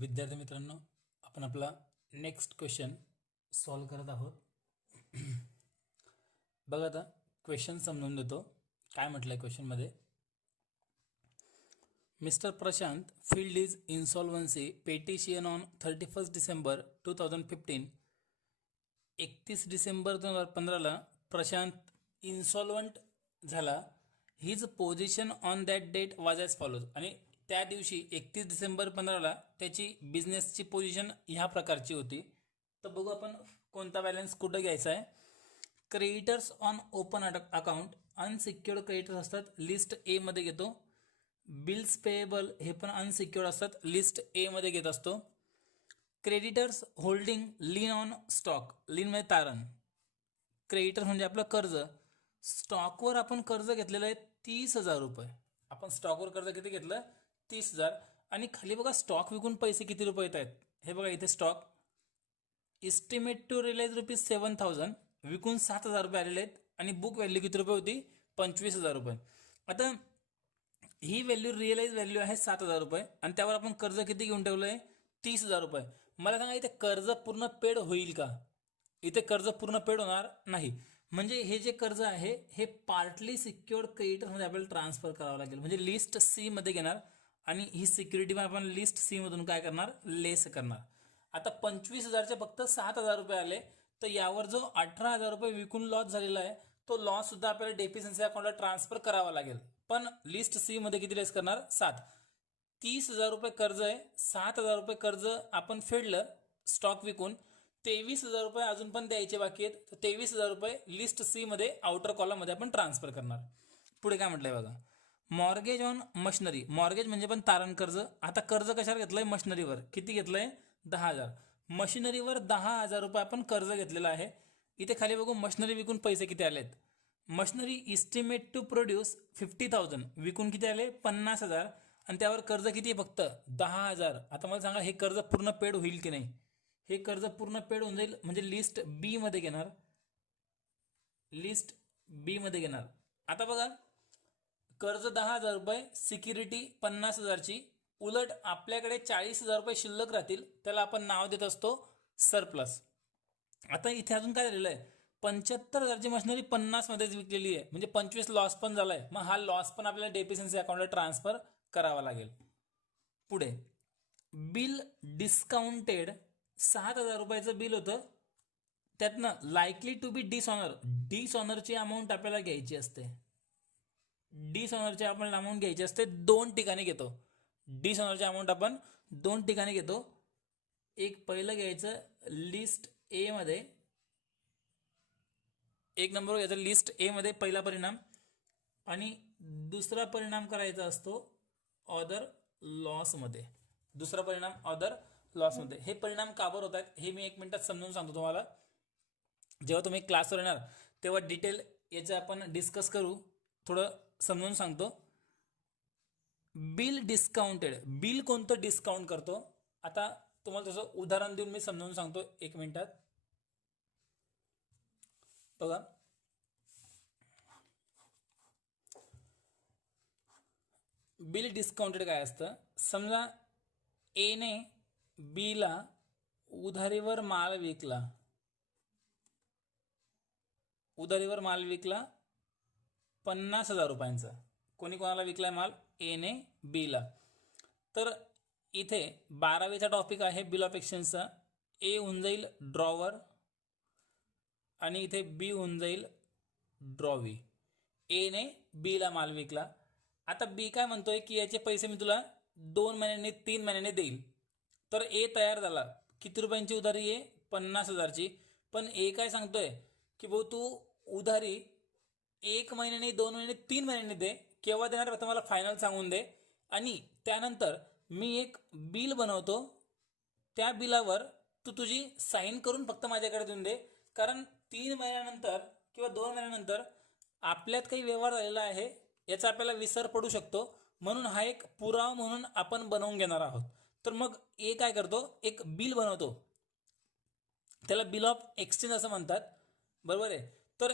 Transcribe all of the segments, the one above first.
विद्यार्थी मित्रांनो, आपण आपला नेक्स्ट क्वेश्चन सॉल्व करत आहोत. बघा आता क्वेश्चन समजून देतो. काय म्हटलं आहे क्वेश्चनमध्ये, mister Prashant filed his insolvency petition on 31 December 2015. 31 डिसेंबर 2015ला प्रशांत इन्सॉल्वंट झाला. His position on that date was as follows. आणि त्या दिवशी 31 डिसेंबर 15ला त्याची बिझनेसची पोझिशन ह्या प्रकारची होती. तर बघू आपण कोणता बॅलन्स कुठं घ्यायचा आहे. Creditors on open account, unsecured creditors असतात, लिस्ट ए मध्ये घेतो. बिल्स पेएबल हे पण अनसिक्युअर्ड असतात, लिस्ट ए मध्ये घेत असतो. Creditors holding lien on stock, lien म्हणजे तारण. क्रेडिटर्स म्हणजे आपलं कर्ज. स्टॉकवर आपण कर्ज घेतलेलं आहे 30,000 रुपये. आपण स्टॉकवर कर्ज किती घेतलं? 30,000. आणि खाली बघा स्टॉक विकून पैसे किती रुपये येत आहेत. हे बघा इथे स्टॉक इस्टिमेट टू रिअलाइज ₹7,000, विकून 7,000 रुपये आलेले आहेत. आणि बुक व्हॅल्यू किती रुपये होती? 25,000 रुपये. आता ही व्हॅल्यू रिअलाइज व्हॅल्यू आहे 7,000 रुपये आणि त्यावर आपण कर्ज किती घेऊन ठेवलंय? 30,000 रुपये. मला सांगा इथे कर्ज पूर्ण पेड होईल का? इथे कर्ज पूर्ण पेड होणार नाही. म्हणजे हे जे कर्ज आहे हे पार्टली सिक्युअर्ड क्रेडिटर्समध्ये आपल्याला ट्रान्सफर करावं लागेल. म्हणजे लिस्ट सी मध्ये घेणार आणि ही सिक्युरिटी आपण लिस्ट सी मधून काय करणार? लेस करणार. आता 25,000चे फक्त 7,000 रुपये आले, तर यावर जो 18,000 रुपये विकून लॉस झालेला आहे तो लॉस सुद्धा आपल्याला डेफिशियन्सी अकाउंटला ट्रान्सफर करावा लागेल. पण लिस्ट सी मध्ये किती लेस करणार? 7. 30,000 रुपये कर्ज आहे, 7,000 रुपये कर्ज आपण फेडलं स्टॉक विकून. 23,000 रुपये अजून पण द्यायचे बाकी आहेत. तर 23,000 रुपये लिस्ट सी मध्ये आउटर कॉलम मध्ये आपण ट्रान्सफर करणार. पुढे काय म्हटलंय बघा, मॉर्गेज ऑन मशिनरी. मॉर्गेज म्हणजे पण तारण कर्ज. आता कर्ज कशावर घेतलंय? मशिनरीवर. किती घेतलंय? 10,000. मशिनरीवर 10,000 रुपये आपण कर्ज घेतलेलं आहे. इथे खाली बघू मशिनरी विकून पैसे किती आलेत. मशिनरी इस्टिमेट टू प्रोड्यूस 50,000, विकून किती आले? 50,000. आणि त्यावर कर्ज किती आहे? फक्त 10,000. आता मला सांगा हे कर्ज पूर्ण पेड होईल की नाही? हे कर्ज पूर्ण पेड होऊन जाईल. म्हणजे लिस्ट बी मध्ये घेणार, लिस्ट बी मध्ये घेणार. आता बघा कर्ज 10,000 रुपये, सिक्युरिटी 50,000ची. उलट आपल्याकडे 40,000 रुपये शिल्लक राहतील, त्याला आपण नाव देत असतो सरप्लस. आता इथे अजून काय झालेलं आहे? 75,000ची मशिनरी 50 मध्येच विकलेली आहे, म्हणजे 25 लॉस पण झालाय. मग हा लॉस पण आपल्याला डेफिशियन्सी अकाउंटला ट्रान्सफर करावा लागेल. पुढे बिल डिस्काउंटेड, 7,000 रुपयाचं बिल होतं, त्यातनं लायकली टू बी डिसऑनर. डिसऑनरची अमाऊंट आपल्याला घ्यायची असते. डिसऑनरची आपण अमाऊंट घ्यायची असते. 2 ठिकाणी घेतो. डिसऑनरची अमाऊंट आपण 2 ठिकाणी घेतो. एक पहिलं घ्यायचं लिस्ट ए मध्ये, एक नंबर घ्यायचा लिस्ट ए मध्ये पहिला परिणाम, आणि दुसरा परिणाम करायचा असतो ऑदर लॉस मध्ये. दुसरा परिणाम ऑदर लॉस मध्ये. हे परिणाम का बरं होत आहेत हे मी 1 मिनिटात समजून सांगतो तुम्हाला. जेव्हा तुम्ही क्लासवर येणार तेव्हा डिटेल याचं आपण डिस्कस करू. थोडं समजून सांगतो. बिल डिस्काउंटेड, बिल कोणतं डिस्काउंट करतो? आता तुम्हाला तसं उदाहरण देऊन मी समजावून सांगतो 1 मिनिटात. बघा बिल डिस्काउंटेड काय असतं? समजा ए ने बी ला उधारीवर माल विकला, उधारीवर माल विकला 50,000 रुपयांचा. कोणी कोणाला विकलाय माल? ए ने बी ला. तर इथे 12वीचा टॉपिक आहे बिल ऑफ एक्सचेंजचा. ए होऊन जाईल ड्रॉवर आणि इथे बी होऊन जाईल ड्रॉवी. ए ने बी ला माल विकला. आता बी काय म्हणतोय की याचे पैसे मी तुला 2 महिन्यांनी 3 महिन्यांनी देईल. तर ए तयार झाला. किती रुपयांची उधारी आहे? 50,000ची. पण ए काय सांगतोय की भाऊ तू उधारी 1 महिन्याने, 2 महिन्याने, 3 महिन्यांनी दे. केव्हा देणार फक्त मला फायनल सांगून दे. आणि त्यानंतर मी एक बिल बनवतो, त्या बिलावर तू तुझी साईन करून फक्त माझ्याकडे देऊन दे. कारण 3 महिन्यानंतर किंवा 2 महिन्यानंतर आपल्यात काही व्यवहार झालेला आहे याचा आपल्याला विसर पडू शकतो. म्हणून हा एक पुरावा म्हणून आपण बनवून घेणार आहोत. तर मग ए काय करतो? एक बिल बनवतो, त्याला बिल ऑफ एक्सचेंज असं म्हणतात, बरोबर आहे. तर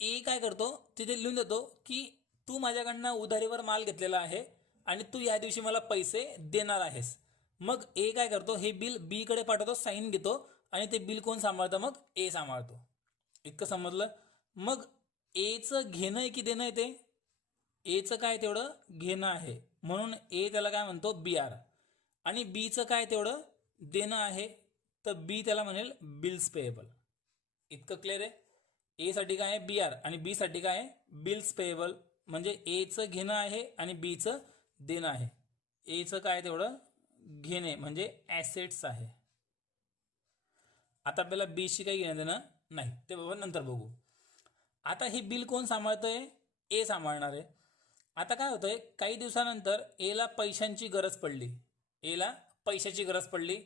ए काय करतो? तिथे लिहून देतो की तू माझ्याकडनं उधारीवर माल घेतलेला आहे आणि तू या दिवशी मला पैसे देणार आहेस. मग ए काय करतो, हे बिल बी कडे पाठवतो, साईन घेतो आणि ते बिल कोण सांभाळतं, मग ए सांभाळतो. इतकं समजलं. मग एचं घेणं आहे की देणं आहे, ते एचं काय तेवढं घेणं आहे, म्हणून ए त्याला काय म्हणतो बी आर, आणि बीचं काय तेवढं देणं आहे, तर बी त्याला म्हणेल बिल्स पेएबल. इतकं क्लिअर आहे. ए साठी काय आहे बी आर आणि बी साठी काय आहे बिल्स पेएबल. म्हणजे एचं घेणं आहे आणि बीचं देणं आहे. एचं काय तेवढं घेणे म्हणजे ॲसेट्स आहे. आता आपल्याला बीशी काही घेणं देणं नाही, ते बाबा नंतर बघू. आता हे बिल कोण सांभाळतोय, ए सांभाळणार आहे. आता काय होतंय, काही दिवसानंतर एला पैशांची गरज पडली, एला पैशाची गरज पडली,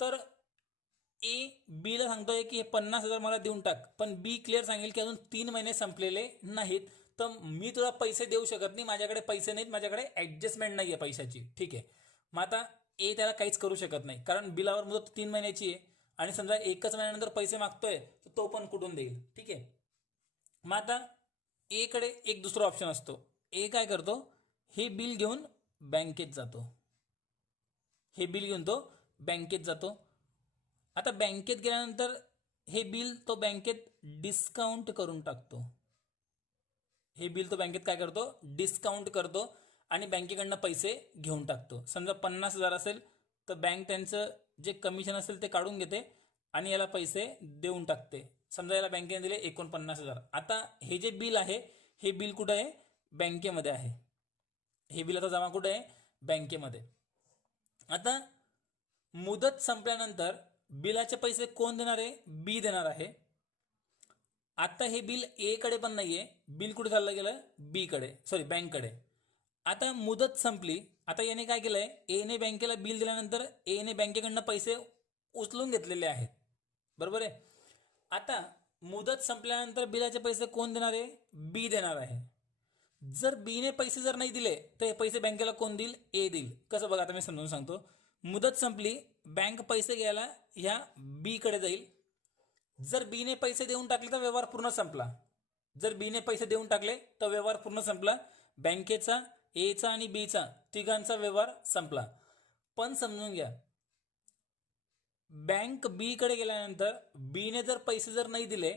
तर ए बीला सांगतोय की हे 50,000 मला देऊन टाक, पण बी क्लिअर सांगेल की अजून 3 महिने संपलेले नाहीत, तर मी तुला पैसे देऊ शकत नाही, माझ्याकडे पैसे नाहीत, माझ्याकडे ॲडजस्टमेंट नाही आहे पैशाची. ठीक आहे. मग आता ए त्याला काहीच करू शकत नाही, कारण बिलावर मुदत 3 महिन्याची आहे आणि समजा एकच महिन्यानंतर पैसे मागतोय तर तो पण कुठून देईल. ठीक आहे. मग आता ए कडे एक दुसरा ऑप्शन असतो. ए काय करतो, हे बिल घेऊन बँकेत जातो, हे बिल घेऊन तो बँकेत जातो. आता बँकेत गेल्यानंतर हे बिल तो बँकेत डिस्काउंट करून टाकतो. हे बिल तो बँकेत काय करतो, डिस्काउंट करतो आणि बँकेकडनं पैसे घेऊन टाकतो. समजा 50,000 असेल तर बँक त्यांचं जे कमिशन असेल ते काढून घेते आणि याला पैसे देऊन टाकते. समजा याला बँकेने दिले 49,000. आता हे जे बिल आहे, हे बिल कुठं आहे, बँकेमध्ये आहे. हे बिल आता जमा कुठे आहे, बँकेमध्ये. आता मुदत संपल्यानंतर बिलाचे पैसे कोण देणार आहे, बी देणार आहे. आता हे बिल ए कडे पण नाहीये, बिल कुठे चाललं गेलं, बी कडे, सॉरी बँककडे. आता मुदत संपली. आता याने काय केलंय, एने बँकेला बिल दिल्यानंतर एने बँकेकडनं पैसे उचलून घेतलेले आहेत, बरोबर आहे. आता मुदत संपल्यानंतर बिलाचे पैसे कोण देणार आहे, बी देणार आहे. जर बीने पैसे जर नाही दिले तर हे पैसे बँकेला कोण देईल, ए देईल. कसं बघा, आता मी समजून सांगतो. मुदत संपली, बँक पैसे घ्यायला ह्या बी कडे जाईल. जर बीने पैसे देऊन टाकले तर व्यवहार पूर्ण संपला. जर बीने पैसे देऊन टाकले तर व्यवहार पूर्ण संपला. बँकेचा, एचा आणि बीचा तिघांचा व्यवहार संपला. पण समजून घ्या, बँक बी कडे गेल्यानंतर बीने जर पैसे जर नाही दिले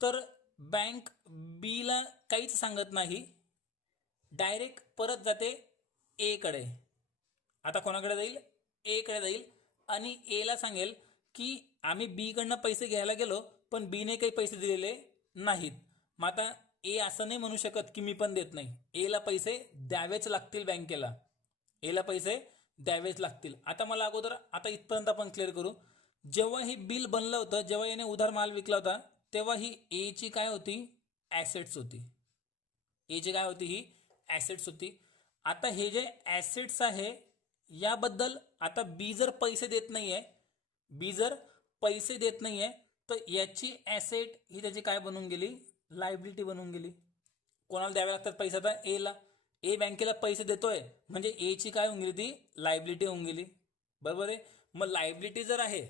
तर बँक बीला काहीच सांगत नाही, डायरेक्ट परत जाते ए कडे. आता कोणाकडे जाईल, ए कडे जाईल आणि एला सांगेल की आम्ही बी कडनं पैसे घ्यायला गेलो पण बीने काही पैसे दिलेले नाहीत. मग आता ए असं नाही म्हणू शकत की मी पण देत नाही, एला पैसे द्यावेच लागतील बँकेला, एला पैसे द्यावेच लागतील. आता मला अगोदर आता इथपर्यंत आपण क्लिअर करू. जेव्हा हे बिल बनलं होतं, जेव्हा याने उधार माल विकला होता, तेव्हा ही एची काय होती, ॲसेट्स होती. एची काय होती, ही ॲसेट्स होती. आता हे जे ॲसेट्स आहे याबद्दल आता बी जर पैसे देत नाहीये, बी जर पैसे देत नाहीये तर याची ॲसेट ही त्याची काय बनून गेली, लायबिलिटी बनून गेली. कोणाला द्यावे लागतात पैसे, आता एला. ए बँकेला पैसे देतोय म्हणजे एची काय होऊन गेली, ती लायबिलिटी होऊन गेली, बरोबर आहे. मग लायबिलिटी जर आहे,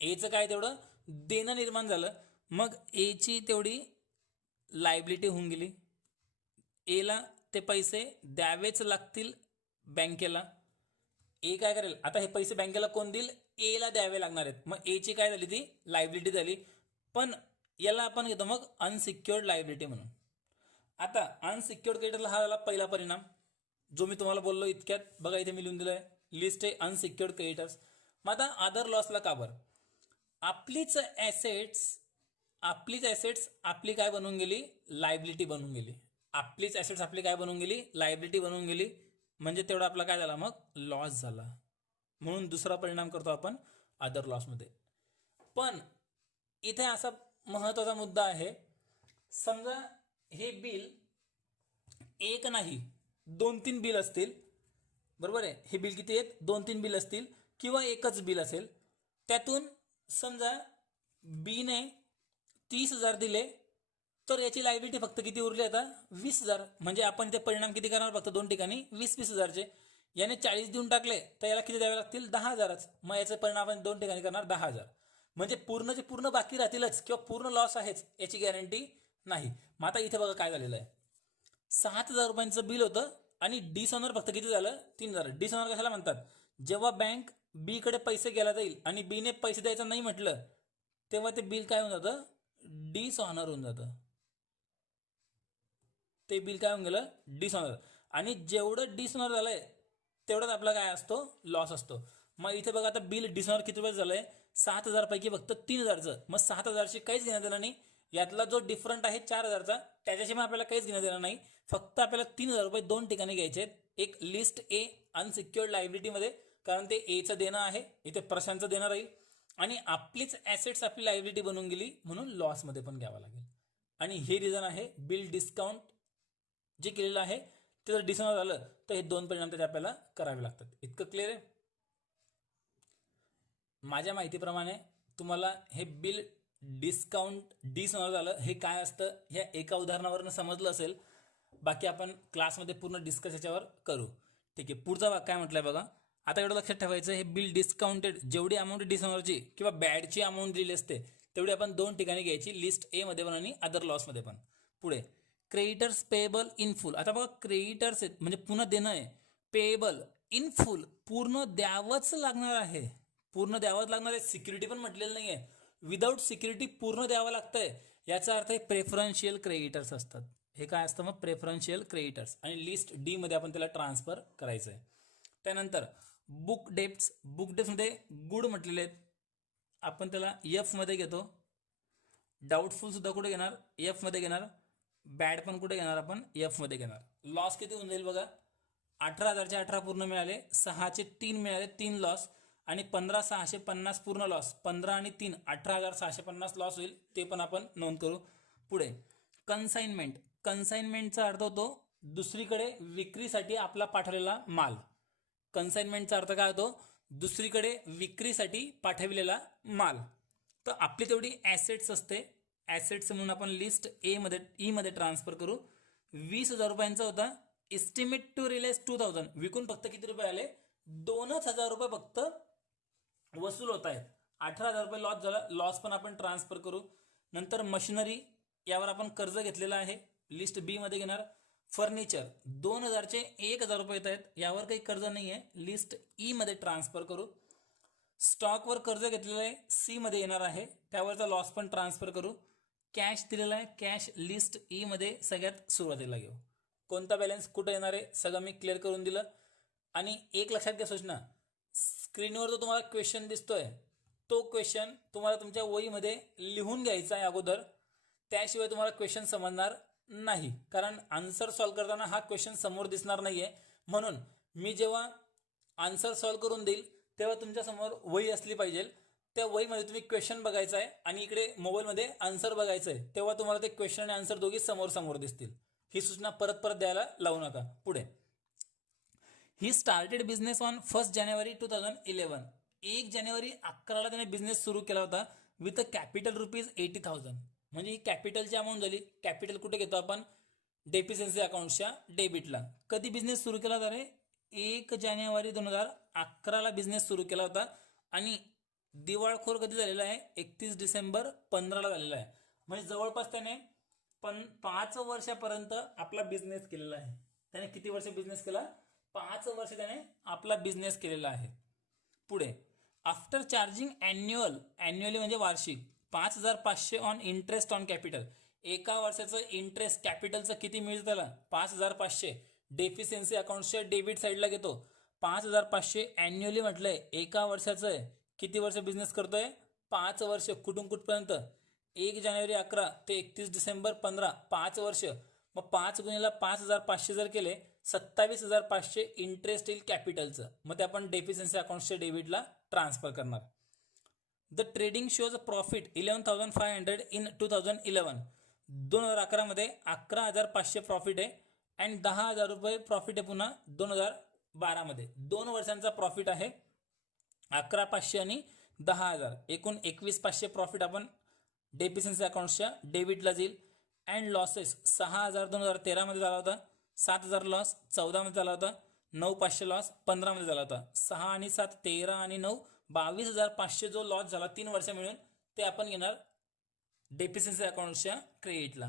एचं काय तेवढं देणं निर्माण झालं, मग एची तेवढी लायबिलिटी होऊन गेली. एला ते पैसे द्यावेच लागतील बँकेला. ए काय करेल, आता हे पैसे बँकेला कोण देईल, एला द्यावे लागणार आहेत. मग एची काय झाली, ती लायबिलिटी झाली. पण याला आपण घेतो मग अनसिक्युअर्ड लायबिलिटी म्हणून. आता अनसिक्युअर्ड क्रेडिटरला हा झाला पहिला परिणाम, जो मी तुम्हाला बोललो इतक्यात. बघा इथे मी लिहून दिलंय, लिस्ट आहे अनसिक्युअर्ड क्रेडिटर्स. मग आता अदर लॉसला का बरं, आपलीच ॲसेट्स आपली काय बनवून गेली, लायबिलिटी बनवून गेली. आपलीच ॲसेट्स आपली काय बनवून गेली, लायबिलिटी बनवून गेली. म्हणजे तेवढा आपला काय झाला, मग लॉस झाला. म्हणून दुसरा परिणाम करतो आपण अदर लॉसमध्ये. पण इथे असा महत्वाचा मुद्दा आहे, समजा हे बिल एक नाही 2-3 बिल असतील, बरोबर आहे. हे बिल किती आहेत, 2-3 बिल असतील किंवा एकच बिल असेल. त्यातून समजा बीने 30,000 दिले तर याची लायबिलिटी फक्त किती उरली, आता 20,000. म्हणजे आपण इथे परिणाम किती करणार, फक्त 2 ठिकाणी 20,000चे. याने 40 देऊन टाकले तर याला किती द्यावे लागतील, 10,000च. मग याचे परिणाम आपण 2 ठिकाणी करणार 10,000. म्हणजे पूर्णचे पूर्ण बाकी राहतीलच किंवा पूर्ण लॉस आहेच याची गॅरंटी नाही. मग आता इथे बघा काय झालेलं आहे, 7,000 रुपयांचं बिल होतं आणि डिसऑनर फक्त किती झालं, 3,000. डिसऑनर कशाला म्हणतात, जेव्हा बँक बी कडे पैसे गेला जाईल आणि बी ने पैसे द्यायचं नाही म्हटलं तेव्हा ते बिल काय होऊन जातं, डिसऑनर होऊन जातं. ते बिल काय होऊन गेलं, डिसऑनर. आणि जेवढं डिसऑनर झालंय तेवढाच आपला काय असतो, लॉस असतो. मग इथे बघा आता बिल डिसऑनर किती रुपये झालंय, 7,000 पैकी फक्त 3,000चं. मग 7,000शी काहीच घेण्यात येणार नाही. यातला जो डिफरंट आहे 4,000चा त्याच्याशी मग आपल्याला काहीच घेण्यात येणार नाही. फक्त आपल्याला 3,000 रुपये दोन ठिकाणी घ्यायचे आहेत. एक लिस्ट ए अनसिक्युअर्ड लायबिलिटीमध्ये, कारण ते एचं देणं आहे, इथे प्रशांतचं देणं राहील. आणि आपलीच ॲसेट्स आपली लायबिलिटी बनून गेली म्हणून लॉसमध्ये पण घ्यावं लागेल. आणि हे रिझन आहे बिल डिस्काउंट जे केलेलं आहे ते जर डिसऑनर झालं तर हे दोन परिणाम त्याचे आपल्याला करावे लागतात. इतकं क्लिअर आहे. माझ्या माहितीप्रमाणे तुम्हाला हे बिल डिसऑनर झालं हे काय असतं ह्या एका उदाहरणावरून समजलं असेल. बाकी आपण क्लासमध्ये पूर्ण डिस्कस याच्यावर करू. ठीक आहे, पुढचा भाग काय म्हटलंय बघा. आता एवढं लक्षात ठेवायचं, हे बिल डिस्काउंटेड जेवढी अमाऊंट डिसऑनरची किंवा बॅडची अमाऊंट दिली असते तेवढी आपण दोन ठिकाणी घ्यायची, लिस्ट ए मध्ये पण आणि अदर लॉसमध्ये पण. पुढे क्रेडिटर्स पेएबल इन फुल. आता बघा क्रेडिटर्स आहेत म्हणजे पुन्हा देणं आहे. पेएबल इन फुल पूर्ण द्यावंच लागणार आहे, पूर्ण द्यावंच लागणार आहे. सिक्युरिटी पण म्हटलेलं नाही आहे, विदाऊट सिक्युरिटी पूर्ण द्यावं लागतंय. याचा अर्थ हे प्रेफरन्शियल क्रेडिटर्स असतात. हे काय असतं मग, प्रेफरन्शियल क्रेडिटर्स. आणि लिस्ट डी मध्ये आपण त्याला ट्रान्सफर करायचं आहे. त्यानंतर बुक डेप्ट्स. बुक डेप्ट्समध्ये गुड म्हटलेले आहेत, आपण त्याला एफ मध्ये घेतो. डाऊटफुल सुद्धा कुठे घेणार, एफ मध्ये घेणार. बॅड पण कुठे घेणार, आपण एफ मध्ये घेणार. लॉस किती होऊन जाईल बघा, 18,000चे 18 पूर्ण मिळाले, 6चे 3 मिळाले, 3 लॉस. आणि 15,650 पूर्ण लॉस. 15 आणि 3 18,650 लॉस होईल, ते पण आपण नोंद करू. पुढे कन्साइनमेंट. कन्साइनमेंटचा अर्थ होतो दुसरीकडे विक्रीसाठी आपला पाठवलेला माल. कन्साइनमेंटचा अर्थ काय होतो, दुसरीकडे विक्रीसाठी पाठविलेला माल. तर आपली तेवढी ॲसेट्स असते, ॲसेट्स म्हणून आपण लिस्ट ए मध्ये ई मध्ये ट्रान्सफर करू. 20,000 रुपयांचा होता. Estimate to realise 2,000. विकून फक्त किती रुपये आले, 2,000 रुपये फक्त वसूल होत आहेत. 18,000 रुपये लॉस झाला, लॉस पण आपण ट्रान्सफर करू. नंतर मशिनरी, यावर आपण कर्ज घेतलेलं आहे, लिस्ट बी मध्ये घेणार. फर्निचर 2,000चे 1,000 रुपये येत आहेत, यावर काही कर्ज नाही आहे, लिस्ट ई मध्ये ट्रान्सफर करू. स्टॉकवर कर्ज घेतलेलं आहे, सी मध्ये येणार आहे, त्यावरचा लॉस पण ट्रान्सफर करू. कॅश दिलेला आहे, कॅश लिस्ट ई मध्ये सगळ्यात सुरुवातीला घेऊ. कोणता बॅलन्स कुठं येणार आहे सगळं मी क्लिअर करून दिलं. आणि एक लक्षात घ्या सूचना, स्क्रीनवर जो तुम्हाला क्वेश्चन दिसतोय तो क्वेश्चन तुम्हाला तुमच्या वहीमध्ये लिहून घ्यायचा आहे अगोदर, त्याशिवाय तुम्हाला क्वेश्चन समजणार नाही. कारण आन्सर सॉल्व्ह करताना हा क्वेश्चन समोर दिसणार नाहीये. म्हणून मी जेव्हा आन्सर सॉल्व्ह करून देईल तेव्हा तुमच्या समोर वही असली पाहिजे. त्या वहीमध्ये तुम्ही क्वेश्चन बघायचा आहे आणि इकडे मोबाईलमध्ये आन्सर बघायचं आहे, तेव्हा तुम्हाला ते क्वेश्चन आणि आन्सर दोघी समोर समोर दिसतील. ही सूचना परत परत द्यायला लावू नका. पुढे ही स्टार्टेड बिझनेस ऑन 1 जानेवारी 2011. 1 जानेवारी 11ला त्याने बिझनेस सुरू केला होता विथ अ कॅपिटल ₹80,000. म्हणजे ही कॅपिटलची अमाऊंट झाली. कॅपिटल कुठे घेतो आपण, डेफिशियन्सी अकाउंटच्या डेबिटला. कधी बिझनेस सुरू केला होता रे, 1 जानेवारी 2011ला बिझनेस सुरू केला होता. आणि दिवाळखोर कधी झालेला आहे, 31 डिसेंबर 15ला झालेला आहे. म्हणजे जवळपास त्याने 5 वर्षापर्यंत आपला बिझनेस केलेला आहे. त्याने किती वर्ष बिझनेस केला, 5 वर्ष त्याने आपला बिझनेस केलेला आहे. पुढे आफ्टर चार्जिंग ॲन्युअली म्हणजे वार्षिक 5,500 ऑन इंटरेस्ट ऑन कॅपिटल. एका वर्षाचं इंटरेस्ट कॅपिटलचं किती मिळतं त्याला, 5,500. डेफिशियन्सी अकाउंटच्या डेबिट साईडला घेतो. 5,500 ॲन्युअली म्हटलंय, एका वर्षाचं आहे. किती वर्ष बिझनेस करतोय, 5 वर्ष. कुठून कुठपर्यंत, 1 जानेवारी 11 ते 31 डिसेंबर 15, 5 वर्ष. मग 5 गुणिले 5,500 जर केले, 27,500 इंटरेस्ट येईल कॅपिटलचं. मग ते आपण डेफिशियन्सी अकाउंटच्या डेबिटला ट्रान्सफर करणार. The trading shows a profit 11,500 in 2011. 2011 मध्ये 11,500 प्रॉफिट आहे आणि 10,000 रुपये प्रॉफिट आहे पुन्हा 2012 मध्ये. 2 वर्षांचा प्रॉफिट आहे. 11,500 आणि 10,000 एकूण 21,500 प्रॉफिट आपण डेफिशियन्सी अकाउंटच्या डेबिटला जाईल. अँड लॉसेस 6,000 2013 मध्ये झाला होता, 7,000 लॉस 14 मध्ये झाला होता, 9,500 लॉस 15 मध्ये झाला होता. 6 आणि 7 13 आणि 9 22,500 जो लॉस झाला 3 वर्ष मिळून ते आपण घेणार डेफिशियन्सी अकाउंटच्या क्रेडिटला.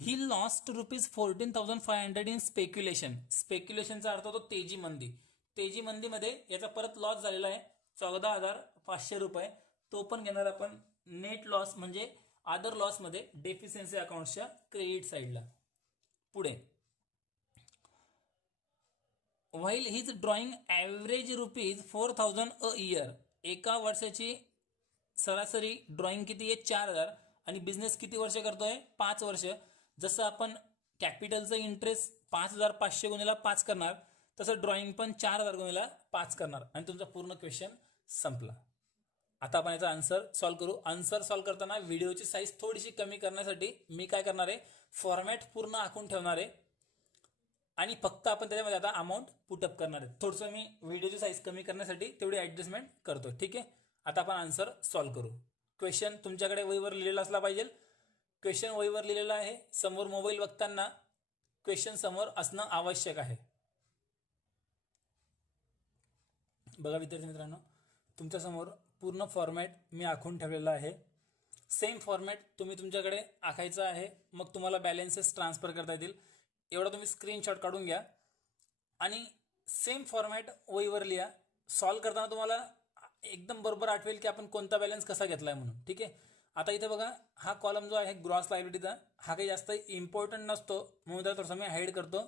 He lost ₹14,500 in speculation. स्पेक्युलेशनचा अर्थ होतो तेजी मंदी. तेजी मंदीमध्ये याचा परत लॉस झालेला आहे 14,500 रुपये, तो पण घेणार आपण नेट लॉस म्हणजे अदर लॉसमध्ये डेफिशियन्सी अकाउंटच्या क्रेडिट साईडला. पुढे while his drawing average ₹4,000 a year, एका वर्षाची सरासरी ड्रॉइंग किती आहे 4,000 आणि बिझनेस किती वर्ष करतोय 5 वर्ष. जसं आपण कॅपिटलचं इंटरेस्ट 5,500 गुणिला 5 करणार तसं ड्रॉइंग पण 4,000 गुणिला 5 करणार आणि तुमचा पूर्ण क्वेश्चन संपला. आता आपण याचा आन्सर सॉल्व्ह करू. आन्सर सॉल्व्ह करताना व्हिडिओची साईज थोडीशी कमी करण्यासाठी मी काय करणार आहे, फॉर्मॅट पूर्ण आखून ठेवणार आहे आणि फक्त आपण त्याच्यामध्ये आता अमाऊंट पुटअप करणार आहे. थोडंसं मी व्हिडिओची साईज कमी करण्यासाठी तेवढी ॲडजस्टमेंट करतो. ठीक आहे, आता आपण आन्सर सॉल्व्ह करू. क्वेश्चन तुमच्याकडे वहीवर लिहिलेला असला पाहिजे. क्वेश्चन वहीवर लिहिलेला आहे, समोर मोबाईल बघताना क्वेश्चन समोर असणं आवश्यक आहे. बघा विद्यार्थी मित्रांनो, तुमच्यासमोर पूर्ण फॉर्मॅट मी आखून ठेवलेला आहे. सेम फॉर्मॅट तुम्ही तुमच्याकडे आखायचा आहे, मग तुम्हाला बॅलन्सेस ट्रान्सफर करता येतील. एवढा तुम्ही स्क्रीनशॉट काढून घ्या आणि सेम फॉर्मॅट वहीवर लिहा. सॉल्व्ह करताना तुम्हाला एकदम बरोबर आठवेल की आपण कोणता बॅलन्स कसा घेतला आहे म्हणून. ठीक आहे, आता इथे बघा हा कॉलम जो आहे ग्रॉस लायबिलिटीचा, हा काही जास्त इम्पॉर्टंट नसतो म्हणून त्याला थोडंसं मी हाईड करतो,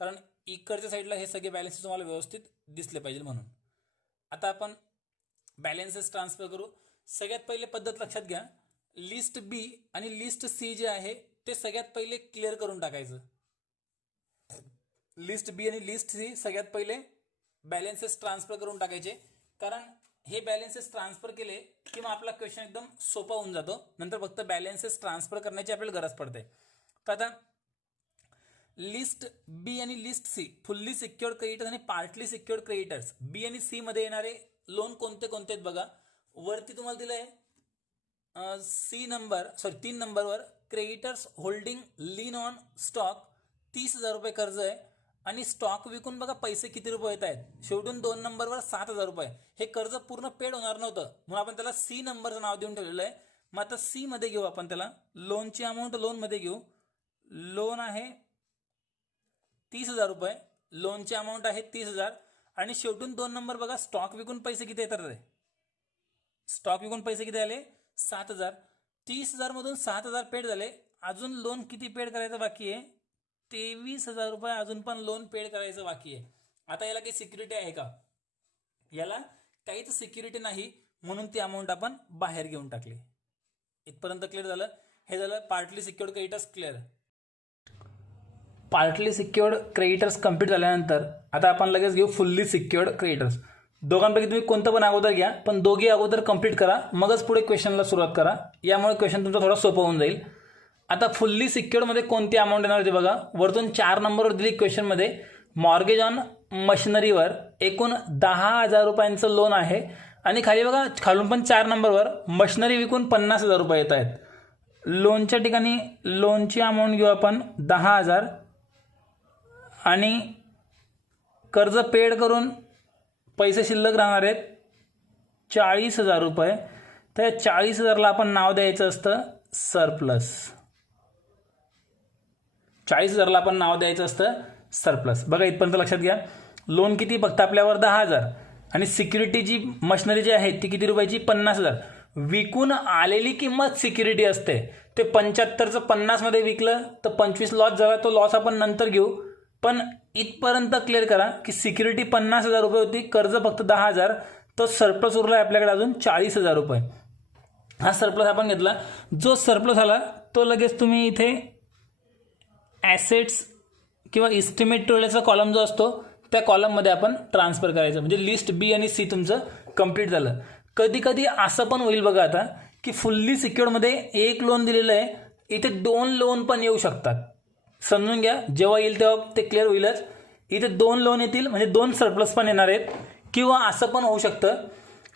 कारण इकडच्या साईडला हे सगळे बॅलन्सेस तुम्हाला व्यवस्थित दिसले पाहिजे म्हणून. आता आपण बॅलन्सेस ट्रान्सफर करू. सगळ्यात पहिले पद्धत लक्षात घ्या, लिस्ट बी आणि लिस्ट सी जे आहे ते सगळ्यात पहिले क्लिअर करून टाकायचं. लिस्ट बी आणि लिस्ट सी सगळ्यात पहिले बॅलन्सेस ट्रान्सफर करून टाकायचे, कारण हे बॅलन्सेस ट्रान्सफर केले की मग आपला क्वेश्चन एकदम सोपा होऊन जातो. नंतर फक्त बॅलन्सेस ट्रान्सफर करण्याची आपल्याला गरज पडते. तर आता लिस्ट बी आणि list C, fully secured creditors आणि पार्टली सिक्युअर्ड क्रेडिटर्स. बी आणि सी मध्ये येणारे लोन कोणते कोणते आहेत बघा. वरती तुम्हाला दिलंय तीन नंबरवर creditors holding lien on stock 30,000 रुपये कर्ज आहे आणि स्टॉक विकून बघा पैसे किती रुपये येत आहेत. शेवटून 2 नंबरवर 7,000 रुपये. हे कर्ज पूर्ण पेड होणार नव्हतं म्हणून आपण त्याला सी नंबरचं नाव देऊन ठेवलेलं आहे. मग आता सी मध्ये घेऊ आपण त्याला, लोनची अमाऊंट लोन मध्ये घेऊ. लोन आहे 30,000 रुपये, लोनची अमाऊंट आहे 30,000 आणि शेवटून 2 नंबर बघा स्टॉक विकून पैसे किती येतात. स्टॉक विकून पैसे किती आले 7,000. 30,000 मधून 7,000 पेड झाले. अजून लोन किती पेड करायचं बाकी आहे 23,000 रुपये अजून पण लोन पेड करायचं बाकी आहे. आता याला काही सिक्युरिटी आहे का, याला काहीच सिक्युरिटी नाही म्हणून ती अमाऊंट आपण बाहेर घेऊन टाकली. इथपर्यंत क्लिअर झालं. हे झालं partly secured creditors clear. Partly secured creditors complete झाल्यानंतर आता आपण लगेच घेऊ फुल्ली सिक्युअर्ड क्रेडिटर्स. दोघांपैकी तुम्ही कोणतं पण अगोदर घ्या, पण दोघी अगोदर कंप्लीट करा मगच पुढे क्वेश्चनला सुरुवात करा. यामुळे क्वेश्चन तुमचा थोडा सोपा होऊन जाईल. आता फुल्ली सिक्युअर्डमध्ये कोणती अमाऊंट येणार होती बघा. वरतून 4 नंबरवर दिली क्वेश्चनमध्ये मॉर्गेज ऑन मशिनरीवर एकूण 10,000 रुपयांचं लोन आहे आणि खाली बघा खालून पण 4 नंबरवर मशिनरी विकून 50,000 रुपये येत आहेत. लोनच्या ठिकाणी लोनची अमाऊंट घेऊ आपण 10,000 आणि कर्ज पेड करून पैसे शिल्लक राहणार आहेत 40,000 रुपये. त्या 40,000ला आपण नाव द्यायचं असतं सरप्लस. 40,000ला आपण नाव द्यायचं असतं सरप्लस. बघा इथपर्यंत लक्षात घ्या. लोन किती फक्त आपल्यावर 10,000 आणि सिक्युरिटी जी मशिनरी जी आहे ती किती रुपयाची 50,000. विकून आलेली किंमत सिक्युरिटी असते. ते 75चं 50 मध्ये विकलं तर 25 लॉस झाला, तो लॉस आपण नंतर घेऊ. पण इथपर्यंत क्लिअर करा की सिक्युरिटी 50,000 रुपये होती, कर्ज फक्त 10,000, तो सरप्लस उरला आहे आपल्याकडे अजून 40,000 रुपये. हा सरप्लस आपण घेतला. जो सरप्लस आला तो लगेच तुम्ही इथे ॲसेट्स किंवा इस्टिमेट टोळ्याचा कॉलम जो असतो त्या कॉलममध्ये आपण ट्रान्सफर करायचं. म्हणजे लिस्ट बी आणि सी तुमचं कंप्लीट झालं. कधी कधी असं पण होईल बघा आता की फुल्ली सिक्युअर्डमध्ये एक लोन दिलेलं आहे, इथे 2 लोन पण येऊ शकतात. समजून घ्या, जेव्हा येईल तेव्हा ते क्लिअर होईलच. इथे 2 लोन येतील म्हणजे 2 सरप्लस पण येणार आहेत. किंवा असं पण होऊ शकतं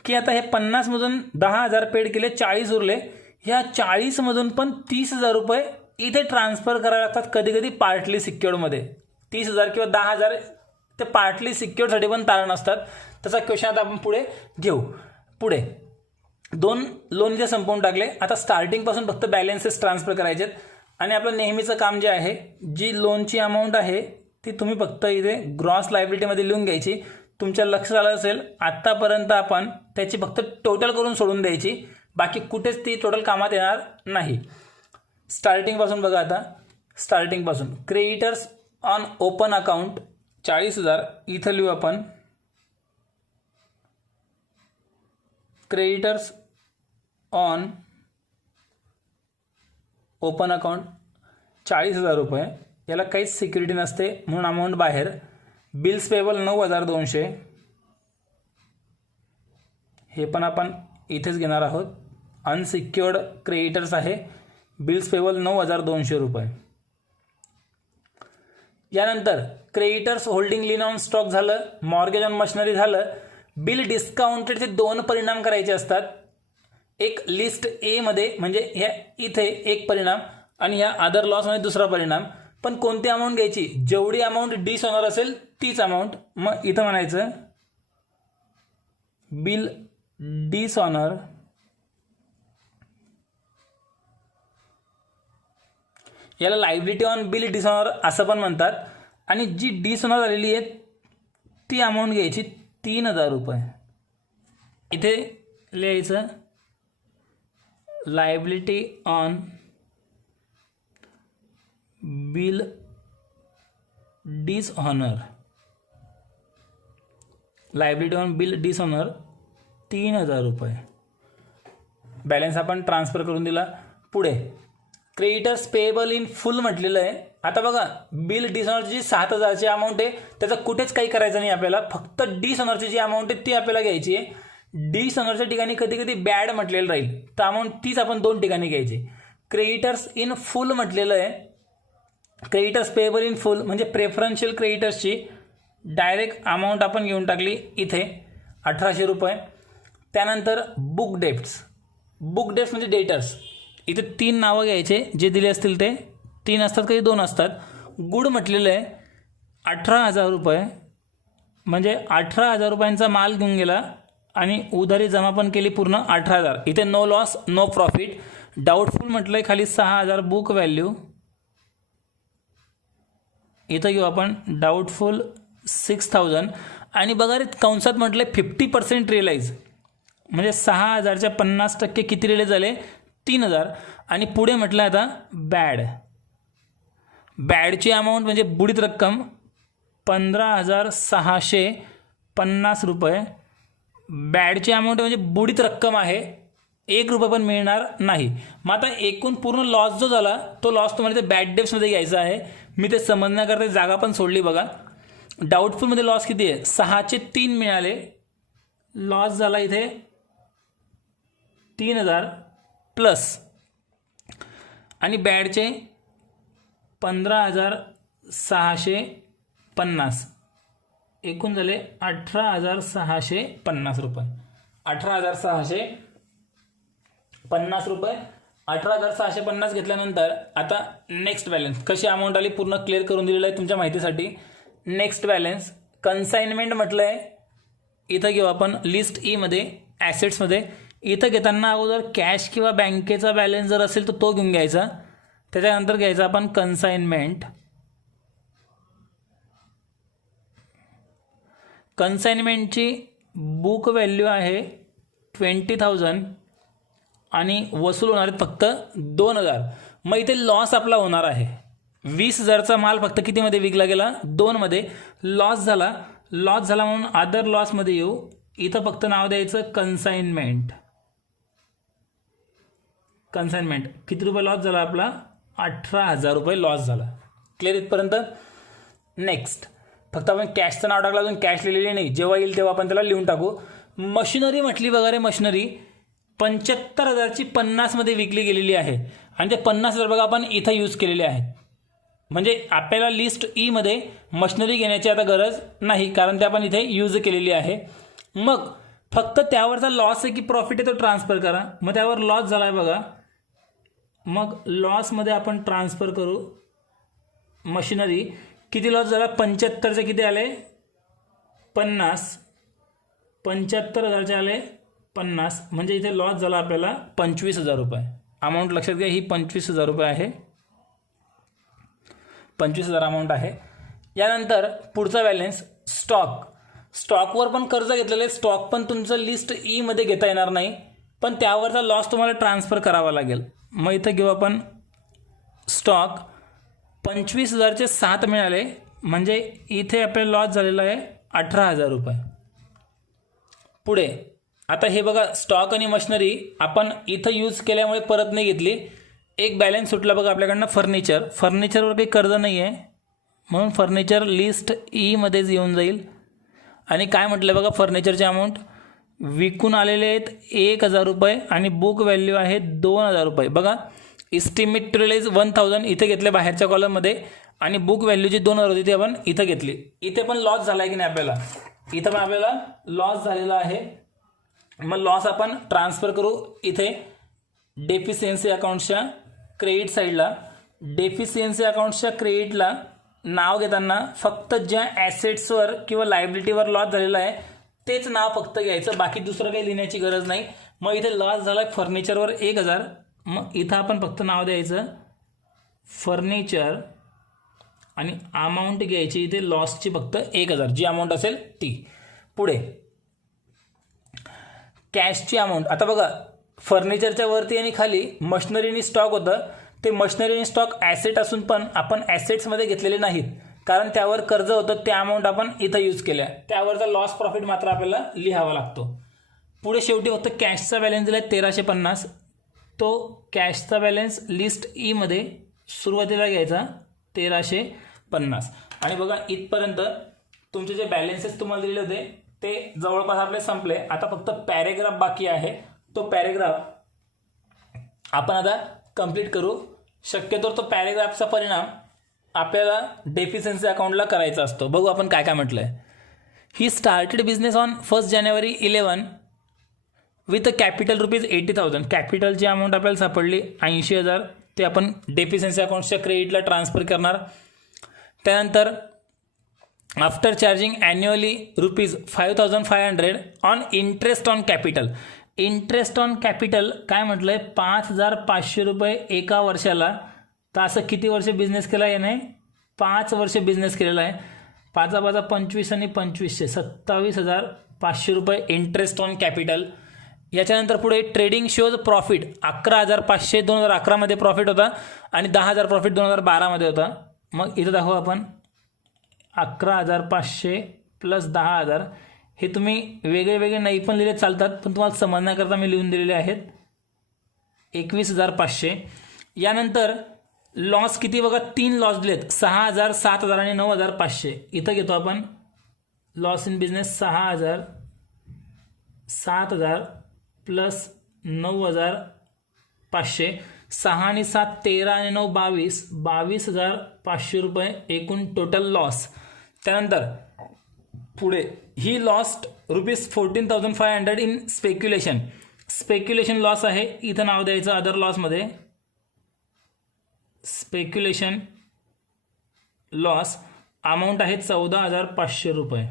की आता हे 50 मधून 10,000 पेड केले, 40 उरले. ह्या 40 मधून पण 30,000 रुपये इथे ट्रान्सफर करावे लागतात कधी कधी पार्टली सिक्युअर्डमध्ये. 30,000 किंवा 10,000 ते पार्टली सिक्युअर्डसाठी पण तारण असतात. त्याचा क्वेश्चन आता आपण पुढे घेऊ. पुढे 2 लोन इथे संपवून टाकले. आता स्टार्टिंगपासून फक्त बॅलन्सेस ट्रान्सफर करायचे आहेत आणि आपलं नेहमीचं काम जे आहे, जी लोनची अमाऊंट आहे ती तुम्ही फक्त इथे ग्रॉस लायबिलिटीमध्ये लिहून घ्यायची. तुमच्या लक्षात आलं असेल आत्तापर्यंत आपण त्याची फक्त टोटल करून सोडून द्यायची, बाकी कुठेच ती टोटल कामात येणार नाही. स्टार्टिंगपासून बघा, आता स्टार्टिंगपासून क्रेडिटर्स ऑन ओपन अकाउंट 40,000 इथं लिहू आपण. क्रेडिटर्स ऑन ओपन अकाउंट 40,000 रुपये, याला काहीच सिक्युरिटी नसते म्हणून अमाऊंट बाहेर. बिल्स पेबल 9,200, हे पण आपण इथेच घेणार आहोत. अनसिक्युअर्ड क्रेडिटर्स आहे, बिल्स पेबल 9,200 रुपये. यानंतर creditors holding lien on stock झालं, मॉर्गेज ऑन मशिनरी झालं. बिल डिस्काउंटेडचे दोन परिणाम करायचे असतात. एक लिस्ट ए मध्ये म्हणजे ह्या इथे एक परिणाम आणि ह्या अदर लॉस मध्ये दुसरा परिणाम. पण कोणती अमाऊंट घ्यायची, जेवढी अमाऊंट डिसऑनर असेल तीच अमाऊंट. मग इथं म्हणायचं बिल डिसऑनर याला लायबिलिटी ऑन बिल डिसऑनर असं पण म्हणतात. आणि जी डिसऑनर झालेली आहे ती अमाऊंट घ्यायची 3,000 रुपये. इथे लिहायचं liability on bill dishonour, liability on bill dishonour 3,000 रुपये. बॅलन्स आपण ट्रान्सफर करून दिला. पुढे क्रेडिटर्स पेएबल इन फुल म्हटलेलं आहे. आता बघा, बिल डिसऑनरची 7,000ची अमाऊंट आहे, त्याचं कुठेच काही करायचं नाही आपल्याला, फक्त डिसऑनरची जी अमाऊंट आहे ती आपल्याला घ्यायची आहे. डिसऑनरच्या ठिकाणी कधी कधी बॅड म्हटलेलं राहील, तर अमाऊंट तीच आपण दोन ठिकाणी घ्यायची. क्रेडिटर्स इन फुल म्हटलेलं आहे. क्रेडिटर्स पेएबल इन फुल म्हणजे प्रेफरन्शियल क्रेडिटर्सची डायरेक्ट अमाऊंट आपण घेऊन टाकली इथे 1,800 रुपये. त्यानंतर बुक डेप्ट्स, बुक डेप्ट्स म्हणजे डेटर्स. इथे 3 नावं घ्यायचे, जे दिले असतील ते 3 असतात, काही 2 असतात. गुड म्हटलेलं आहे 18,000 रुपये, म्हणजे 18,000 रुपयांचा माल घेऊन गेला आणि उधारी जमा पण केली पूर्ण 18,000. इथे no loss no profit. Doubtful म्हटलं आहे खाली 6,000 बुक व्हॅल्यू, इथं घेऊ आपण डाऊटफुल 6,000. आणि बघा रे कंसात म्हटलं 50% रिअलाइज, म्हणजे 6,000च्या 50% किती रिअलाइज झाले 3,000. आणि पुढे म्हटलं आता बॅड, बॅडची अमाऊंट म्हणजे बुडीत रक्कम 15,650 रुपये. बॅडची अमाऊंट म्हणजे बुडीत रक्कम आहे, 1 रुपया पण मिळणार नाही. मग आता एकूण पूर्ण लॉस जो झाला तो लॉस तुम्हाला ते बॅड डेप्समध्ये घ्यायचा आहे. मी ते समजण्याकरता जागा पण सोडली बघा. डाऊटफुलमध्ये लॉस किती आहे, 6चे 3 मिळाले, लॉस झाला इथे 3,000 प्लस. आणि बॅडचे 15,650, एकूण झाले 18,650 रुपये. 18,650 रुपये. 18,650 घेतल्यानंतर आता नेक्स्ट बॅलन्स कशी अमाऊंट आली पूर्ण क्लिअर करून दिलेलं आहे तुमच्या माहितीसाठी. नेक्स्ट बॅलन्स कन्साइनमेंट म्हटलं आहे, इथं घेऊ आपण लिस्ट ई मध्ये ॲसेट्समध्ये. इथं घेताना अगोदर कॅश किंवा बँकेचा बॅलन्स जर असेल तर तो घेऊन घ्यायचा, त्याच्यानंतर घ्यायचा आपण कन्साइनमेंट. कन्साइनमेंटची बुक व्हॅल्यू आहे 20,000 आणि वसूल होणार आहेत फक्त 2,000. मग इथे लॉस आपला होणार आहे. 20,000चा माल फक्त कितीमध्ये विकला गेला, 2 मध्ये लॉस झाला. लॉस झाला म्हणून अदर लॉसमध्ये येऊ, इथं फक्त नाव द्यायचं कन्साइनमेंट. कन्साइनमेंट किती रुपये लॉस झाला आपला, 18,000 रुपये लॉस झाला. क्लिअर इथपर्यंत. नेक्स्ट फक्त आपण कॅशचं नाव टाकलं, अजून कॅश लिहिलेली नाही, जेव्हा येईल तेव्हा आपण त्याला लिहून टाकू. मशिनरी म्हटली बघा रे, मशिनरी 75,000ची 50 मध्ये विकली गेलेली आहे आणि ते 50,000 बघा आपण इथं यूज केलेले आहेत. म्हणजे आपल्याला लिस्ट ई मध्ये मशिनरी घेण्याची आता गरज नाही, कारण ते आपण इथे यूज केलेली आहे. मग फक्त त्यावरचा लॉस आहे की प्रॉफिट आहे तो ट्रान्सफर करा. मग त्यावर लॉस झाला आहे बघा, मग लॉसमध्ये आपण ट्रान्सफर करू. मशिनरी किती लॉस झाला, 75चे किती आले 50, 75,000चे आले 50, म्हणजे इथे लॉस झाला आपल्याला 25,000 रुपये. अमाऊंट लक्षात घ्या, ही 25,000 रुपये आहे, 25,000 अमाऊंट आहे. यानंतर पुढचा बॅलन्स स्टॉक. स्टॉकवर पण कर्ज घेतलेलं आहे, स्टॉक पण तुमचं लिस्ट ई मध्ये घेता येणार नाही, पण त्यावरचा लॉस तुम्हाला ट्रान्सफर करावा लागेल. मग इथं घेऊ आपण स्टॉक 25,000चे 7 मिळाले, म्हणजे इथे आपल्याला लॉस झालेला आहे 18,000 रुपये. पुढे आता हे बघा, स्टॉक आणि मशिनरी आपण इथं यूज केल्यामुळे परत नाही घेतली. एक बॅलन्स सुटला बघा आपल्याकडनं, फर्निचरवर काही कर्ज नाही आहे, म्हणून फर्निचर लिस्ट ई मध्येच येऊन जाईल. आणि काय म्हटलं बघा, फर्निचरचे अमाऊंट विकून आलेले आहेत 1,000 रुपये आणि बुक व्हॅल्यू आहे 2,000 रुपये. बघा, इस्टिमेट टू रिलीज 1,000 इथे घेतले बाहेरच्या कॉलममध्ये, आणि बुक व्हॅल्यू जी 2,000 होती ती आपण इथं घेतली. इथे पण लॉस झाला आहे की नाही आपल्याला, इथं पण आपल्याला लॉस झालेला आहे. मग लॉस आपण ट्रान्सफर करू इथे डेफिशियन्सी अकाउंटच्या क्रेडिट साईडला. डेफिशियन्सी अकाउंटच्या क्रेडिटला नाव घेताना फक्त ज्या ॲसेट्सवर किंवा लायबिलिटीवर लॉस झालेला आहे तेच नाव फक्त घ्यायचं, बाकी दुसरं काही लिहिण्याची गरज नाही. मग इथे लॉस झाला फर्निचरवर 1,000, मग इथं आपण फक्त नाव द्यायचं फर्निचर आणि अमाऊंट घ्यायची इथे लॉसची फक्त 1,000, जी अमाऊंट असेल ती. पुढे कॅशची अमाऊंट. आता बघा, फर्निचरच्या वरती आणि खाली मशिनरी स्टॉक होतं, ते मशिनरी स्टॉक ॲसेट असून पण आपण ॲसेट्समध्ये घेतलेले नाहीत, कारण त्यावर कर्ज होतं, त्या अमाऊंट आपण इथं यूज केल्या, त्यावरचा लॉस प्रॉफिट मात्र आपल्याला लिहावा लागतो. पुढे शेवटी फक्त कॅशचा बॅलन्स दिला आहे 1,350, तो कॅशचा बॅलन्स लिस्ट ई मध्ये सुरुवातीला घ्यायचा 1,350. आणि बघा, इथपर्यंत तुमचे जे बॅलन्सेस तुम्हाला दिलेले होते ते जवळपास आपले संपले. आता फक्त पॅरेग्राफ बाकी आहे, तो पॅरेग्राफ आपण आता कंप्लीट करू. शक्यतो तो पॅरेग्राफचा परिणाम आपल्याला डेफिशियन्सी अकाउंटला करायचा असतो. बघू आपण काय काय म्हटलं आहे. ही स्टार्टेड बिझनेस ऑन 1 जानेवारी 11 विथ कॅपिटल ₹80,000. कॅपिटलची अमाऊंट आपल्याला सापडली 80,000, ते आपण डेफिशियन्सी अकाउंटच्या क्रेडिटला ट्रान्सफर करणार. त्यानंतर after charging annually ₹5,500 on interest on capital. Interest on capital काय म्हटलं आहे, 5,500 रुपये एका वर्षाला. तर असं किती वर्ष बिझनेस केला याने, 5 वर्ष बिझनेस केलेला आहे. 5 × 25 आणि 2500 27,500 रुपये इंटरेस्ट ऑन कॅपिटल. याच्यानंतर पुढे ट्रेडिंग शोज प्रॉफिट 11,500 2011 मध्ये प्रॉफिट होता, आणि 10,000 प्रॉफिट 2012 मध्ये होता. मग इथं दाखवू आपण 11,500 प्लस 10,000. हे तुम्ही वेगळे वेगळे नाही पण लिहिले चालतात, पण तुम्हाला समजण्याकरता मी लिहून दिलेले आहेत 21,500. यानंतर लॉस किती बघा, 3 लॉस दिलेत, 6,000 7,000 आणि 9,500. इथं घेतो आपण लॉस इन बिझनेस 6,000 7,000 प्लस 9,500. 6 आणि 7 13 आणि 9 22, 22,500 रुपये एकूण टोटल लॉस. त्यानंतर पुढे ही lost ₹14,500 in speculation. Speculation loss आहे, इथं नाव द्यायचं अदर लॉसमध्ये स्पेक्युलेशन लॉस. अमाऊंट आहे 14,500 रुपये,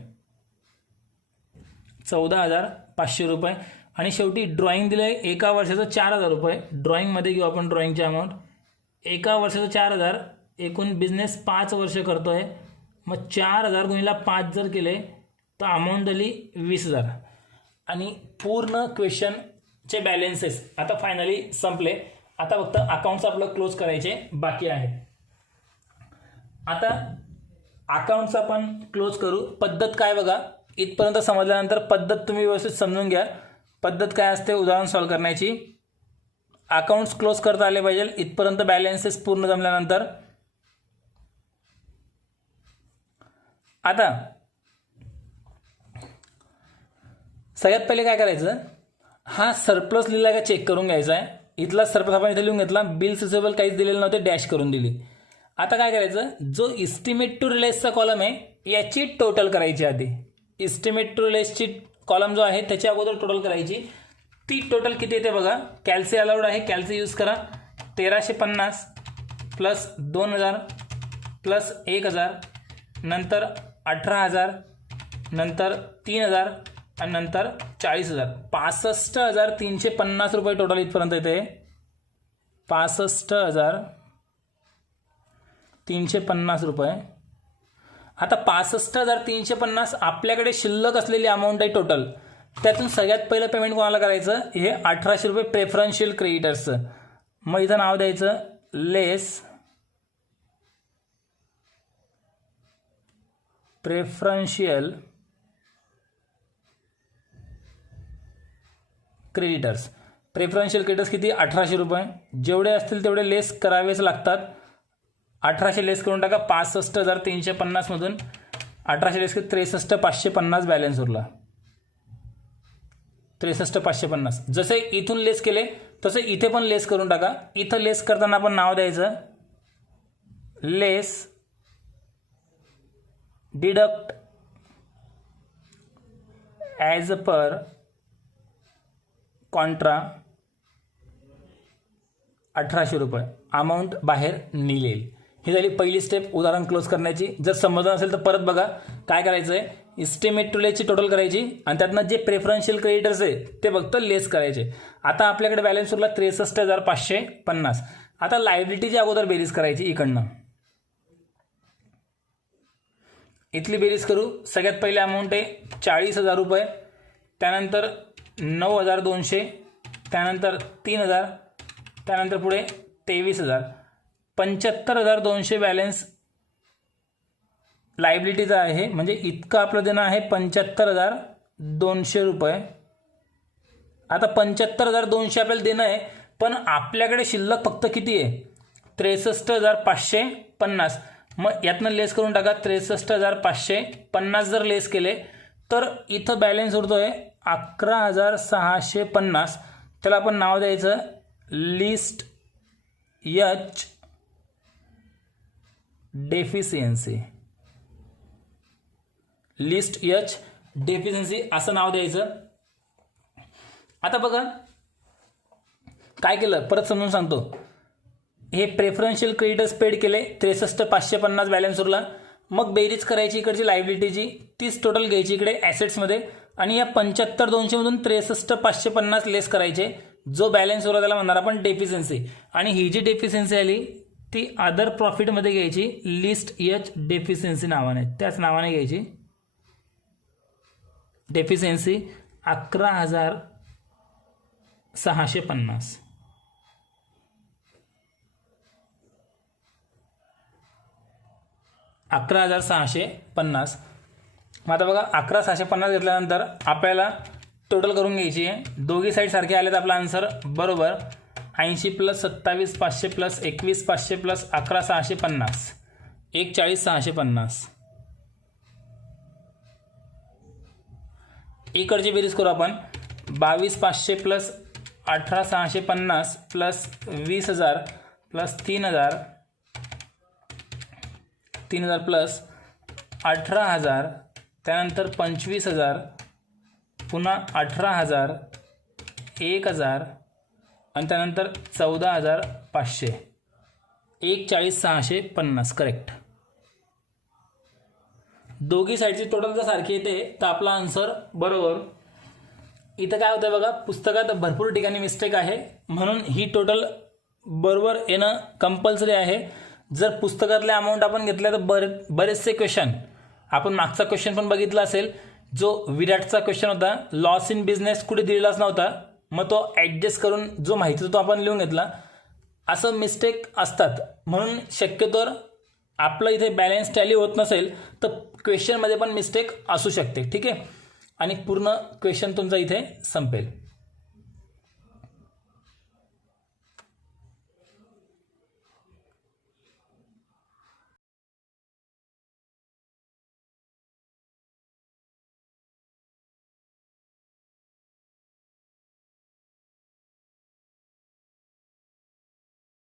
14,500 रुपये. आणि शेवटी ड्रॉइंग दिलं आहे एका वर्षाचं 4,000 रुपये. ड्रॉइंगमध्ये घेऊ आपण ड्रॉइंगची अमाऊंट, एका वर्षाचं 4,000, एकूण बिझनेस 5 वर्ष करतो आहे. मग 4,000 गुणिले 5 जर केले तर अमाऊंट झाली 20,000. आणि पूर्ण क्वेश्चनचे बॅलन्सेस आता फायनली संपले. आता फक्त अकाउंट्स आपलं क्लोज करायचे बाकी आहे. आता अकाउंट्स आपण क्लोज करू. पद्धत काय बघा, इथपर्यंत समजल्यानंतर पद्धत तुम्ही व्यवस्थित समजून घ्या. पद्धत काय असते उदाहरण सॉल्व करण्याची. अकाउंट्स क्लोज करता आले पाहिजे इथपर्यंत बॅलन्सेस पूर्ण जमल्यानंतर. आता सगळ्यात पहिले काय करायचं, हा सरप्लस लिहिला का चेक करून घ्यायचा आहे. इथला सरप्लस आपण इथे लिहून घेतला, बिल्स रिसिवेबल काहीच दिलेलं नव्हते, डॅश करून दिली. आता काय करायचं, जो इस्टिमेट टू रिलीजचा कॉलम आहे याची टोटल करायची आधी. इस्टिमेट टू रिलीजची कॉलम जो आहे त्याच्या अगोदर टोटल करायची. ती टोटल किती येते बघा, कॅल्सी अलाउड आहे, कॅल्सी यूज करा. 1,350 प्लस 2,000 प्लस 1,000 नंतर 18,000 नंतर 3,000 आणि नंतर 40,000. 65,350 रुपये टोटल इथपर्यंत येते. 65,350 रुपये. आता 65,350 आपल्याकडे शिल्लक असलेली अमाऊंट आहे टोटल. त्यातून सगळ्यात पहिलं पेमेंट कोणाला करायचं, हे 1800 रुपये प्रेफरन्शियल क्रेडिटर्सचं. मग इथं नाव द्यायचं लेस प्रेफरन्शियल क्रेडिटर्स. प्रेफरन्शियल क्रेडिटर्स किती, 1800 रुपये. जेवढे असतील तेवढे लेस करावेच लागतात. 1800 लेस करून टाका 65,350 मधून. 1800 लेस 63,550 बॅलन्स उरला. 63,550. जसे इथून लेस केले तसे इथे पण लेस करून टाका. इथं लेस करताना आपण नाव द्यायचं लेस डिडक्ट ॲज पर कॉन्ट्रा 1800 रुपये अमाऊंट बाहेर निघेल. ही झाली पहिली स्टेप उदाहरण क्लोज करण्याची. जर समजलं असेल तर परत बघा काय करायचं आहे. इस्टिमेट टू लेसची टोटल करायची आणि त्यातनं जे प्रेफरन्शियल क्रेडिटर्स आहे ते फक्त लेस करायचे. आता आपल्याकडे बॅलन्स उरला 63,550. आता लायबिलिटीची अगोदर बेरीज करायची. इकडनं इथली बेरीज करू. सगळ्यात पहिले अमाऊंट आहे 40,000 रुपये, त्यानंतर 9,200, त्यानंतर 3,000, त्यानंतर पुढे 23,000. 75,200 बॅलन्स लायबिलिटीचा आहे. म्हणजे इतकं आपलं देणं आहे 75,200 रुपये. आता 75,200 आपल्याला देणं आहे, पण आपल्याकडे शिल्लक फक्त किती आहे, 63,550. मग यातनं लेस करून टाका. 63,550 जर लेस केले तर इथं बॅलन्स उरतोय 11,650. त्याला आपण नाव द्यायचं list H deficiency. List H deficiency असं नाव द्यायचं. आता बघा काय केलं, परत समजून सांगतो. हे प्रेफरन्शियल क्रेडिटर्स पेड केले, 63,550 बॅलन्स उरला. मग बेरीज करायची इकडची लायबिलिटीची, तीच टोटल घ्यायची इकडे ॲसेट्समध्ये आणि या 75,200 मधून 63,550 लेस करायचे. जो बॅलन्स उरला त्याला म्हणणार आपण डेफिशियन्सी. आणि ही जी डेफिशियन्सी आली ती अदर प्रॉफिटमध्ये घ्यायची, लिस्ट एच डेफिशियन्सी नावाने, त्याच नावाने घ्यायची. डेफिशियन्सी 11,650. मग आता बघा 11,650 घेतल्यानंतर आपल्याला टोटल करून घ्यायची आहे. दोघी साईड सारखे आलेत. आपला आन्सर बरोबर 80 प्लस 27,500 प्लस 21,500 प्लस 11,650 41,650. इकडची बेरीज करू आपण. 22,500 प्लस 18,650 प्लस 20,000 प्लस 3,000 प्लस 18,000, त्यानंतर 25,000, पुन्हा 18,000, 1,000 आणि त्यानंतर 14,500. 41,650 करेक्ट. दोघी साईडची टोटल जर सारखी येते तर आपला आन्सर बरोबर. इथं काय होतं बघा, पुस्तकात भरपूर ठिकाणी मिस्टेक आहे म्हणून ही टोटल बरोबर येणं कंपल्सरी आहे. जर पुस्तकातले अमाऊंट आपण घेतल्या तर बरेचसे क्वेश्चन, आपण मागचा क्वेश्चन पण बघितला असेल, जो विराटचा क्वेश्चन होता, लॉस इन बिझनेस कुठे दिलेलाच नव्हता, मग तो ॲडजस्ट करून जो माहिती होता तो आपण लिहून घेतला. असं मिस्टेक असतात म्हणून शक्यतोवर आपलं इथे बॅलन्स टॅली होत नसेल तर क्वेश्चनमध्ये पण मिस्टेक असू शकते. ठीक आहे. आणि पूर्ण क्वेश्चन तुमचा इथे संपेल.